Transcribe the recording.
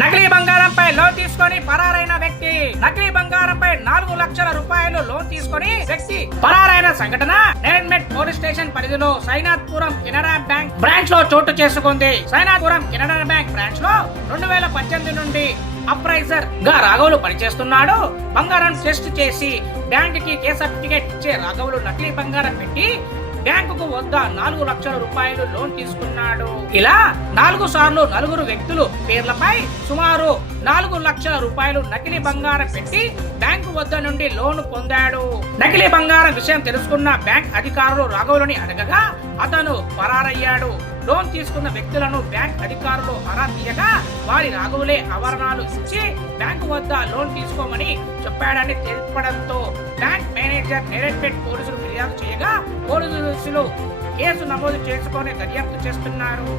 నకిలీ బంగారంపై లోన్ తీసుకొని పరారైన వ్యక్తి. నకిలీ బంగారంపై 4 లక్షల రూపాయలు లోన్ తీసుకొని వ్యక్తి పరారైన సంఘటన నేరెడ్మెట్ పోలీస్ స్టేషన్ పరిధిలో సైనాథ్పురం కెనరా బ్యాంక్ బ్రాంచ్ లో చోటు చేసుకుంది. సైనాథ్పురం కెనరా బ్యాంక్ బ్రాంచ్ లో 2018 నుండి అప్రైజర్ గా రాఘవులు పనిచేస్తున్నాడు. బంగారం టెస్ట్ చేసి బ్యాంక్ కి కే సర్టిఫికేట్ ఇచ్చే రాఘవులు నకిలీ బంగారం పెట్టి బ్యాంకుకు వద్ద 4 లక్షల రూపాయలు లోన్ తీసుకున్నాడు. ఇలా 4 సార్లు 4 వ్యక్తులు పేర్లపై సుమారు 4 లక్షల రూపాయలు నకిలీ బంగారం పెట్టి బ్యాంకు వద్ద నుండి లోన్ పొందాడు. నకిలీ బంగారం విషయం తెలుసుకున్న బ్యాంక్ అధికారులు రాఘవులని అడగగా అతను పరారయ్యాడు. లోన్ తీసుకున్న వ్యక్తులను బ్యాంక్ అధికారులు ఆరా తీయగా వారి రాఘవులే ఆవరణాలు ఇచ్చి బ్యాంకు వద్ద లోన్ తీసుకోమని చెప్పాడని తెలపడంతో బ్యాంక్ మేనేజర్ నేరెడ్మెట్ పోలీసులు ఫిర్యాదు చేయగా పోలీసులు కేసు నమోదు చేసుకొని దర్యాప్తు చేస్తున్నారు.